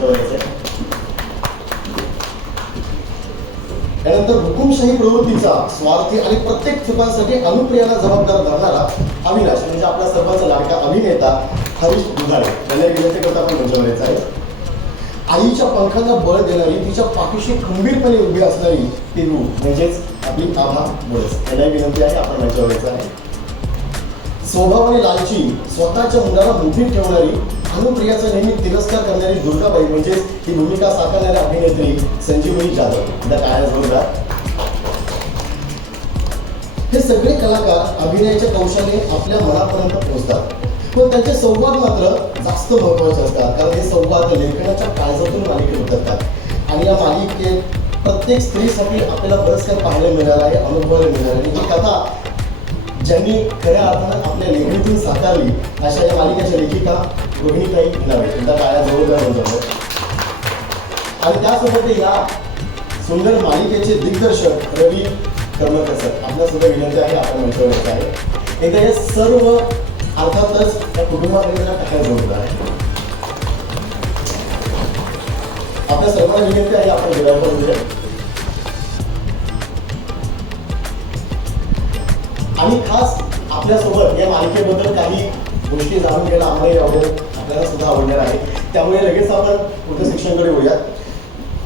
मंचावर यायचं. त्यानंतर हुकुमशाही प्रवृत्तीचा स्वार्थी आणि प्रत्येक चुकांसाठी अनुप्रियाला जबाबदार धरणारा अविनाश म्हणजे आपला सर्वांचा लाडका अभिनेता हरीश दुधाळे यांना विनंती करता आपण मंचावर यायचं आहे. आईच्या पंखांना बळ देणारी, तिच्या पाठीशी खंबीरपणे उभी असणारी ती रूह म्हणजेच आपली आभा बोळस यांना विनंती आहे आपण मंचावर यायचं आहे. स्वभावाने लालची, स्वतःच्या मुलाला मुठीत ठेवणारी, अनुप्रियाचा नेहमी तिरस्कार करणारी दुर्गाबाई म्हणजेच ही भूमिका साकारणारी अभिनेत्री संजीवनी जाधव या काय जोरदार. हे सगळे कलाकार अभिनयाच्या कौशल्याने आपल्या मनापर्यंत पोहोचतात, पण त्यांचे संवाद मात्र जास्त महत्त्वाचे असतात, कारण हे संवाद लेखनाच्या काळजातून मालिकेत उतरतात. आणि या मालिकेत प्रत्येक स्त्रीसाठी आपल्याला बरंच काही पाहायला मिळालं आहे, अनुभवायला मिळालं आहे. ही कथा ज्यांनी खऱ्या अर्थानं आपल्या लेखणीतून साकारली अशा या मालिकेच्या लेखिका रोहिणीताई नव्हे त्यांचा काळ्या जवळजवळ होतो. आणि त्यासोबत या सुंदर मालिकेचे दिग्दर्शक रवी कर्मकर सर आपल्यासुद्धा विनंती आहे आपण मंचावर येत आहे. एकदा हे सर्व अर्थातच त्या कुटुंबाकडे टाकायला जवळ आहे. आपल्या सर्वांना विनंती आहे आपण गेल्यावर बोलूया. आणि खास आपल्यासोबत या मालिकेबद्दल काही गोष्टी जाणून घ्यायला आम्हालाही आवडेल, आपल्याला सुद्धा आवडणार आहे. त्यामुळे लगेच आपण पुढच्या शिक्षणाकडे होऊयात.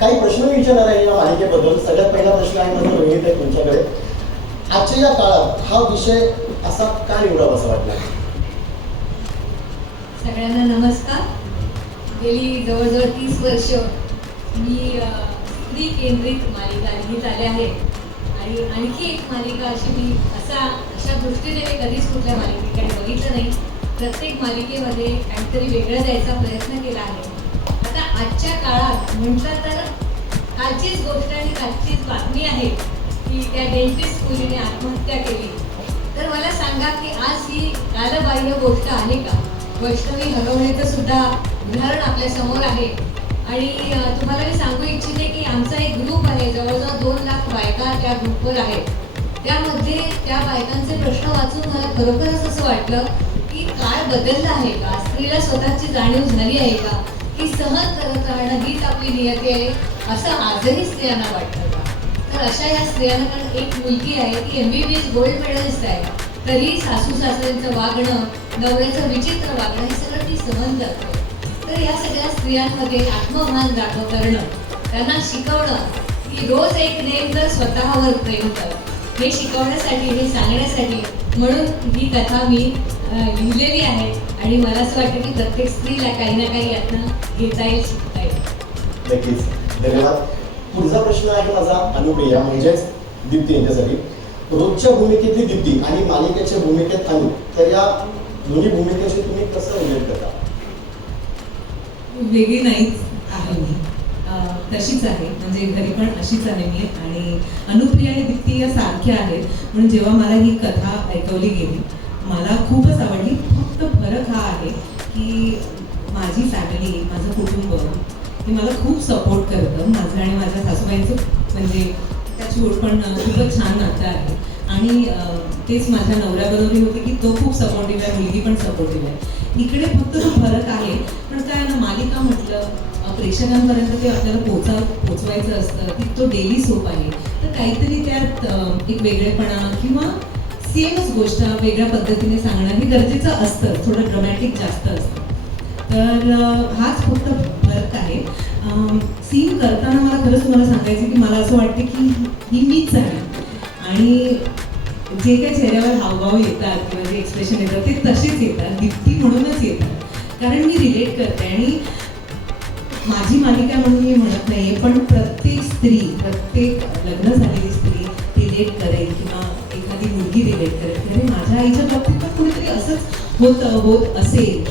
काही प्रश्न मी विचारणार आहे या मालिकेबद्दल. सगळ्यात पहिला प्रश्न आहे माझा रोहित आहे तुमच्याकडे. आजच्या या काळात हा विषय असा का निवडावा असं वाटलं? सगळ्यांना नमस्कार. गेली जवळजवळ 30 वर्ष मी स्त्री केंद्रित मालिका लिहित आले आहे आणि आणखी एक मालिका अशी मी अशा दृष्टीने मी कधीच कुठल्या मालिकेकडे बघितलं नाही. प्रत्येक मालिकेमध्ये काहीतरी वेगळं द्यायचा प्रयत्न केला आहे. आता आजच्या काळात म्हटलं तर कालचीच गोष्ट आणि कालचीच बातमी आहे की त्या डेंटिस्ट मुलीने आत्महत्या केली. तर मला सांगा की आज ही कालबाह्य गोष्ट आहे का? वैष्णवी हगवणेचं सुद्धा उदाहरण आपल्या समोर आहे. आणि तुम्हाला मी सांगू इच्छिते की आमचा एक ग्रुप आहे, जवळजवळ 2 लाख बायका त्या ग्रुपवर आहेत. त्यामध्ये त्या बायकांचे प्रश्न वाचून मला खरोखरच असं वाटलं की काळ बदलला आहे का? स्त्रीला स्वतःची जाणीव झाली आहे का? की सहन करत राहणं हीच आपली नियती आहे असं आजही स्त्रियांना वाटतं का? तर अशा या स्त्रियांकडे एक मुलगी आहे, ती MBBS गोल्ड मेडलिस्ट आहे, तरी सासू सासऱ्यांचं वागणं, नवऱ्याचं विचित्र वागणं हे सगळं ती सहन करते. तर या सगळ्या स्त्रियांमध्ये आत्मभान जागं करणं, त्यांना शिकवणं की रोज एक नेम तर स्वतःवर प्रेम कर, हे शिकवण्यासाठी, हे सांगण्यासाठी म्हणून ही कथा मी लिहिलेली आहे. आणि मला असं वाटतं की प्रत्येक स्त्रीला काही ना काही यातनं घेता येईल, शिकता येईल. नक्कीच, धन्यवाद. पुढचा प्रश्न आहे माझा अनुप्रिया म्हणजेच दीप्ती यांच्यासाठी. रोजच्या भूमिकेतली दीप्ती आणि मालिकेच्या भूमिकेत अनु, तर या दोन्ही भूमिकेशी तुम्ही कसं रिलेट करता? वेगळी नाहीच आहे मी, तशीच आहे. म्हणजे घरी पण अशीच आहे मी. आणि अनुप्रिया आणि दीप्ती या सारख्या आहेत. म्हणून जेव्हा मला ही कथा ऐकवली गेली मला खूपच आवडली. फक्त फरक हा आहे की माझी फॅमिली, माझं कुटुंब हे मला खूप सपोर्ट करतं. माझं आणि माझ्या सासूबाईंचं म्हणजे त्याची ओढ पण खूपच छान नातं आहे. आणि तेच माझ्या नवऱ्याबरोबरही होते की तो खूप सपोर्टिव्ह आहे, मुलगी पण सपोर्टिव्ह आहे. इकडे फक्त तो फरक आहे. पण काय ना, मालिका म्हटलं प्रेक्षकांपर्यंत ते आपल्याला पोचवायचं असतं की तो डेली सोप आहे. तर काहीतरी त्यात एक वेगळेपणा किंवा सेमच गोष्ट वेगळ्या पद्धतीने सांगणं हे गरजेचं असतं. थोडं ड्रामॅटिक जास्त असतं. तर हाच फक्त फरक आहे. सीन करताना मला खरंच तुम्हाला सांगायचं की मला असं वाटतं की ही मीच आहे. आणि जे काही चेहऱ्यावर हावभाव येतात किंवा जे एक्सप्रेशन येतात ते तसेच येतात, दीप्ती म्हणूनच येतात. कारण मी रिलेट करते. आणि माझी मालिका म्हणून मी म्हणत नाही, पण प्रत्येक स्त्री, प्रत्येक लग्न झालेली स्त्री रिलेट करेल किंवा एखादी मुलगी रिलेट करेल. म्हणजे माझ्या आईच्या बाबतीत पण कुठेतरी असंच होत असेल.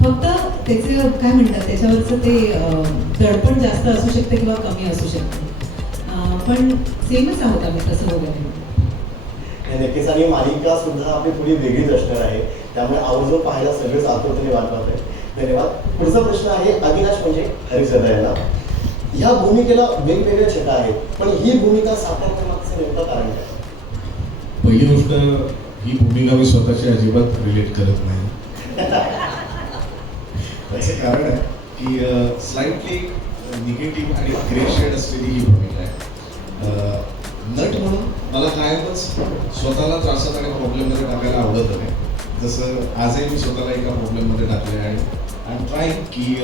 फक्त त्याचे काय म्हणतात, त्याच्यावरचं ते दडपण जास्त असू शकतं किंवा कमी असू शकतं. पण सेमच आहोत आम्ही तसं वगैरे. नक्कीच. आणि मालिका सुद्धा आपली थोडी वेगळीच असणार आहे, त्यामुळे आवर्जून पाहायला सगळेच आतुरतेने वाट पाहत आहे. धन्यवाद. पुढचा प्रश्न आहे अविनाश म्हणजे हरीश यांना. ह्या भूमिकेला वेगवेगळ्या छटा आहेत, पण ही भूमिका साकारण्यामागचं नेमकं कारण काय? पहिली गोष्ट, ही भूमिका मी स्वतःची अजिबात रिलेट करत नाही. त्याचं कारण आहे की स्लाइटली निगेटिव्ह आणि ग्रे शेड असलेली ही भूमिका आहे. नट म्हणून मला कायमच स्वतःला त्रासात आणि प्रॉब्लेममध्ये टाकायला आवडत नाही. जसं आजही मी स्वतःला एका प्रॉब्लेममध्ये टाकले आहे. आय एम ट्राईंग की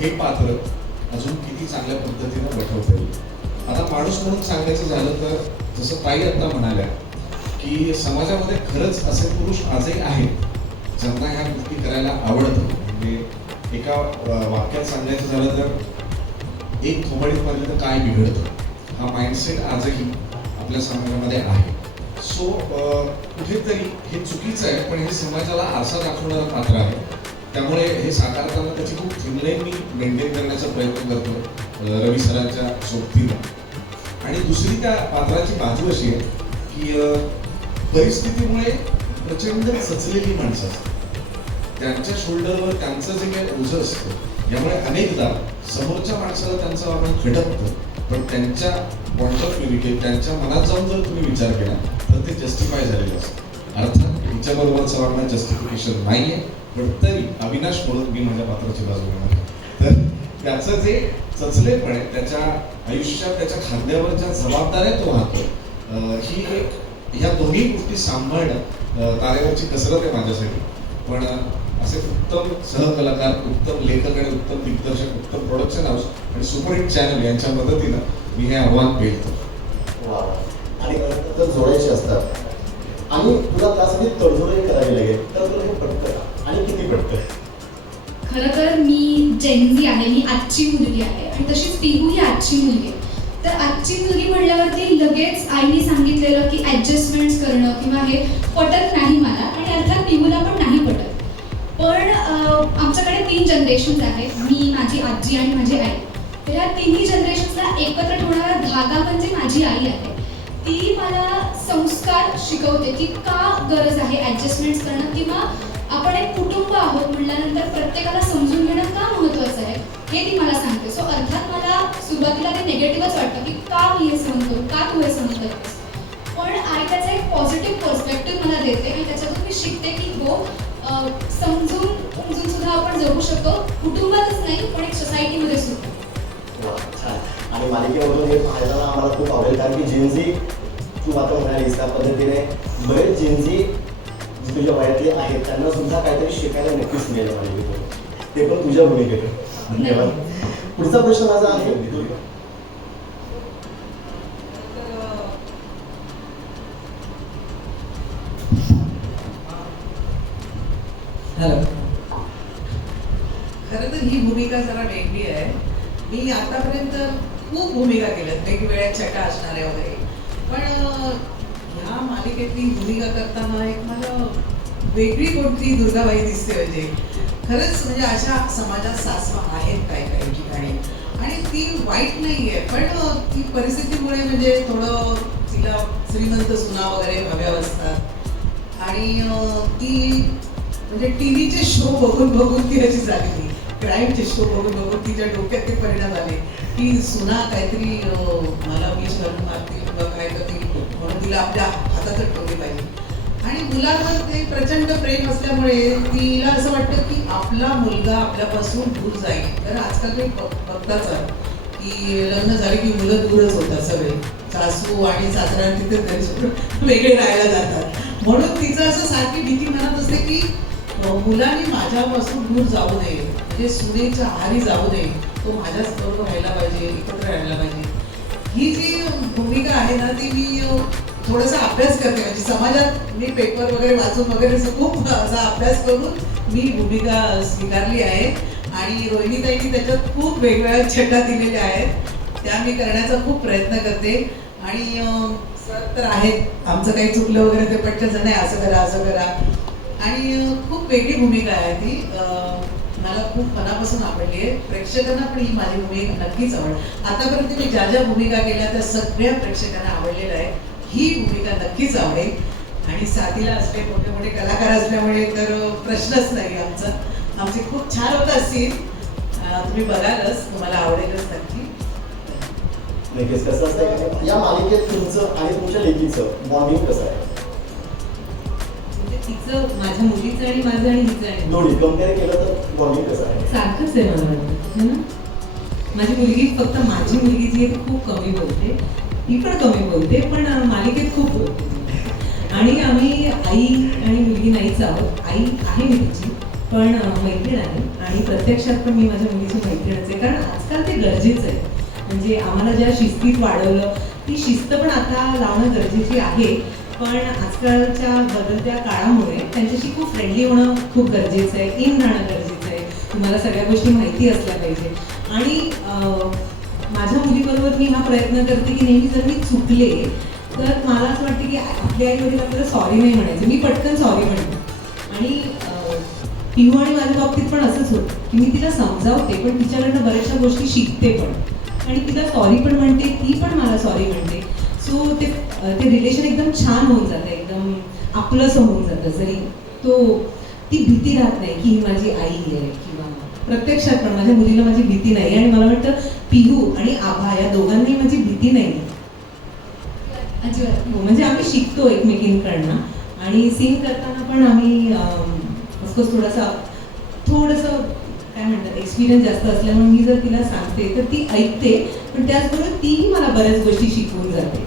हे पात्र अजून किती चांगल्या पद्धतीनं वठवता येईल. आता माणूस म्हणून सांगायचं झालं तर जसं ताई आत्ता म्हणाल्या की समाजामध्ये खरंच असे पुरुष आजही आहेत ज्यांना ह्या गोष्टी करायला आवडतं. म्हणजे एका वाक्यात सांगायचं झालं तर एक थोबाडीपर्यंत काय बिघडतं हा माइंडसेट आजही आपल्या समाजामध्ये आहे. सो कुठेतरी हे चुकीचं आहे, पण हे समाजाला आरसा दाखवणारं पात्र आहे. त्यामुळे हे साकारताना त्याची खूप थिनलाईन मी मेंटेन करण्याचा प्रयत्न करतो रवी सरांच्या सोबतीनं. आणि दुसरी त्या पात्राची बाजू अशी आहे की परिस्थितीमुळे प्रचंड सचलेली माणसं असतात. त्यांच्या शोल्डरवर त्यांचं जे काही ओझं असतं यामुळे अनेकदा समोरच्या माणसाला त्यांचं आपण खटकतं, पण त्यांच्या पॉइंट ऑफ व्ह्यू त्यांच्या मनात जाऊन जर तुम्ही विचार केला तर ते जस्टिफाय झालेलं असतं. अर्थात हिच्याबरोबरचं वागणं जस्टिफिकेशन नाही आहे, पण तरी अविनाश म्हणून मी माझ्या पात्राची बाजू घेणार. तर त्याचं जे चचलेपण आहे त्याच्या आयुष्यात त्याच्या खांद्यावर ज्या जबाबदाऱ्या तो वाहतो, ही एक ह्या दोन्ही गोष्टी सांभाळणं तारेवरची कसरत आहे माझ्यासाठी. पण असे उत्तम सहकलाकार, उत्तम लेखक आणि उत्तम दिग्दर्शक, उत्तम प्रोडक्शन हाऊस आणि सुपरहिट चॅनल यांच्या मदतीनं मी हे आव्हान पेलतो. वा. आणि तर जोडायचे असतात आणि तुला त्यासाठी तडजोडही करावी लागेल, तर तुला हे पटतं का आणि किती पटतं? खरं तर मी जेनझी आहे, मी आजची मुलगी आहे आणि तशीच पिहू ही आजची मुलगी आहे. तर आजची मुलगी म्हणल्यावरती लगेच आईने सांगितलेलं की ॲडजस्टमेंट्स करणं किंवा हे पटत नाही मला, आणि अर्थात पिहूला पण नाही पटत. पण आमच्याकडे 3 जनरेशन्स आहेत, मी, माझी आजी आणि माझी आई. तर ह्या तिन्ही जनरेशन्सला एकत्र ठेवणारा धागा म्हणजे माझी आई आहे. ती मला संस्कार शिकवते की का गरज आहे ॲडजस्टमेंट्स करणं, किंवा आपण एक कुटुंब आहोत म्हटल्यानंतर प्रत्येकाला समजून घेणं का महत्त्वाचं आहे हे ती मला सांगते. सो अर्थात मला सुरुवातीला ते निगेटिव्हच वाटतं की का मी हे सहन करू, का तू हे सहन करतेस. पण आई त्याचा एक पॉझिटिव्ह पर्स्पेक्टिव्ह मला देते आणि त्याच्यातून मी शिकते की हो, समजून सुद्धा आपण जगू शकतो, कुटुंबातच नाही पण एक सोसायटीमध्ये सुद्धा. वा, छान. आणि मालिकेमधून हे पाहायला आम्हाला खूप आवडेल, कारण की जेनझी तू आता म्हणालीस त्या पद्धतीने बरेच जेनझी तुझ्या वयातले आहेत त्यांना सुद्धा काहीतरी शिकायला नक्कीच मिळेल मालिकेतून, ते पण तुझ्या भूमिकेतून. धन्यवाद. पुढचा प्रश्न माझा आहे हॅलो. खरं तर ही भूमिका जरा वेगळी आहे. मी आतापर्यंत खूप भूमिका केल्यात, वेगवेगळ्या छटा असणाऱ्या वगैरे, पण ह्या मालिकेतली भूमिका करताना एक मला वेगळी कोणती दुर्गाबाई दिसते. म्हणजे खरंच म्हणजे अशा समाजात सासवा आहेत काही ठिकाणी, आणि ती वाईट नाही आहे, पण ती परिस्थितीमुळे म्हणजे थोडं तिला श्रीमंत सुना वगैरे हव्या असतात, आणि ती म्हणजे टी व्हीचे शो बघून ती अशी झालेली, क्राईमचे शो बघून तिच्या डोक्यात ते परिणाम आले की सुना काहीतरी मला विष घालून मारतील किंवा काय करतील, म्हणून तिला आपल्या हातातच ठेवली पाहिजे. आणि मुलांवर ते प्रचंड प्रेम असल्यामुळे तिला असं वाटतं की आपला मुलगा आपल्यापासून दूर जाईल. तर आजकाल मी बघताच की लग्न झाले की मुलं दूरच होतात, सगळे सासू आणि सासरा तिथे घरी सोडून वेगळे राहायला जातात. म्हणून तिचं असं सारखी भीती मनात असते की मुलांनी माझ्यापासून दूर जाऊ नये, म्हणजे सुनेच्या आहारी जाऊ नये, तो माझ्याच बरोबर राहायला पाहिजे, एकत्र राहायला पाहिजे. ही जी भूमिका आहे ना ती मी थोडासा अभ्यास करते, म्हणजे समाजात मी पेपर वगैरे वाचून वगैरे खूप असा अभ्यास करून मी भूमिका स्वीकारली आहे. आणि रोहिणीताईंनी त्याच्यात खूप वेगवेगळ्या छटा दिलेल्या आहेत, त्या मी करण्याचा खूप प्रयत्न करते. आणि सर तर आहेत, आमचं काही चुकलं वगैरे ते पटकन नाही असं करा, आणि खूप वेगळी भूमिका आहे ती. मला खूप मनापासून आवडली आहे. प्रेक्षकांना पण ही माझी भूमिका नक्कीच आवडेल. आतापर्यंत मी ज्या भूमिका केल्या त्या सगळ्या प्रेक्षकांना आवडलेलं आहे. ही भूमिका नक्कीच आवडेल. आणि साथीला असले मोठे मोठे कलाकार असल्यामुळे तर प्रश्नच नाही आमचा. आमचे खूप छान होत असतील, तुम्ही बघालच, तुम्हाला आवडेलच नक्की. नक्कीच. कसं असतं या मालिकेत तुमचं आणि तुमच्या लेखीचं बॉन्डिंग कसं आहे? तिचं माझ्या मुलीचं आणि माझं आणि हिचं आणि दोन्ही कम्पेअर केलं तर बॉलिंग कसं आहे? सारखंच आहे मला वाटतं, है ना? माझी मुलगी फक्त माझी मुलगी जी आहे ती खूप कमी बोलते, ती पण कमी बोलते, पण मालिकेत खूप बोलते. आणि आम्ही आई आणि मुलगी नाहीच आहोत. आई आहे मी तिची, पण मैत्रीण आहे. आणि प्रत्यक्षात पण मी माझ्या मुलीची मैत्रीणच आहे, कारण आजकाल ते गरजेचं आहे. म्हणजे आम्हाला ज्या शिस्तीत वाढवलं, ती शिस्त पण आता लावणं गरजेची आहे. पण आजकालच्या बदलत्या काळामुळे त्यांच्याशी खूप फ्रेंडली होणं खूप गरजेचं आहे, इन राहणं गरजेचं आहे. तुम्हाला सगळ्या गोष्टी माहिती असल्या पाहिजे. आणि माझ्या मुलीबरोबर मी हा प्रयत्न करते की नेहमी जर मी चुकले तर मला असं वाटतं की आपल्या आई वडील आपल्याला सॉरी नाही म्हणायचं, मी पटकन सॉरी म्हणते. आणि पिहू आणि माझ्या बाबतीत पण असंच होतं की मी तिला समजावते, पण तिच्याकडनं बऱ्याचशा गोष्टी शिकते पण, आणि तिला सॉरी पण म्हणते, ती पण मला सॉरी म्हणते. सो ते रिलेशन एकदम छान होऊन जातं, एकदम आपलंसं होऊन जातं. जरी ती भीती राहत नाही की ही माझी आई आहे, किंवा प्रत्यक्षात पण माझ्या मुलीला माझी भीती नाही. आणि मला वाटतं पिहू आणि आभा या दोघांनी माझी भीती नाही अजिबात. म्हणजे आम्ही शिकतो एकमेकींकडनं. आणि सीन करताना पण आम्ही ऑफकोर्स थोडंसं काय म्हणतात एक्सपिरियन्स जास्त असल्यामुळे मी जर तिला सांगते तर ती ऐकते, पण त्याचबरोबर तीही मला बऱ्याच गोष्टी शिकवून जाते.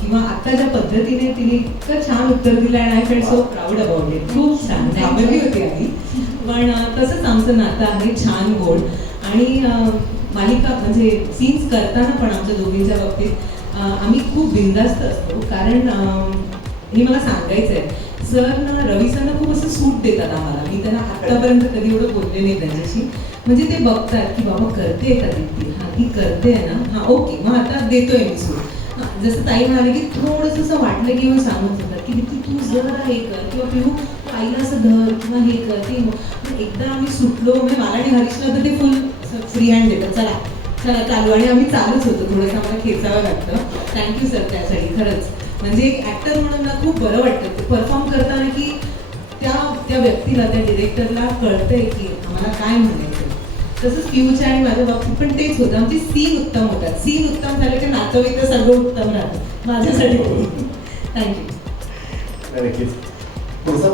किंवा आता ज्या पद्धतीने तिने इतकं छान उत्तर दिलं आणि I felt so proud about it. खूप छान, घाबरली होती आधी, पण तसंच आमचं नातं आहे, छान गोड. आणि मालिका म्हणजे सीन्स करताना पण आमच्या दोघींच्या बाबतीत आम्ही खूप बिनधास्त असतो, कारण हे मला सांगायचं आहे. सर ना रवी सरना खूप असं सूट देतात आम्हाला. मी त्यांना आत्तापर्यंत कधी एवढं बोलले नाही त्यांच्याशी. म्हणजे ते बघतात की बाबा करते का दीप्ती, हां ती करते ना, हां ओके मग आता देतोय मी सूट. जसं ताई म्हणाले की थोडंसं असं वाटलं की सांगून जातात की दीप्ती तू जरा हे कर, किंवा पिहू आईला असं धर किंवा हे कर ते. पण एकदा आम्ही सुटलो, म्हणजे मला आणि हरीशला तर ते फुल फ्री हँड देतात, चला चला चालू. आणि आम्ही चालूच होतो, थोडंसं आम्हाला खेचावं लागतं. थँक्यू सर त्यासाठी. खरंच म्हणजे एक ॲक्टर म्हणून ना खूप बरं वाटतं परफॉर्म करताना की त्या व्यक्तीला, त्या डिरेक्टरला कळतंय की आम्हाला काय म्हणायचं. तसंच पिऊच्या आणि माझ्या बाबतीत पण तेच होतं. आमची सीन उत्तम होतात. सीन उत्तम झालं की नातेवाईक सगळं उत्तम राहतं माझ्यासाठी. थँक्यू. नक्कीच. पुढचा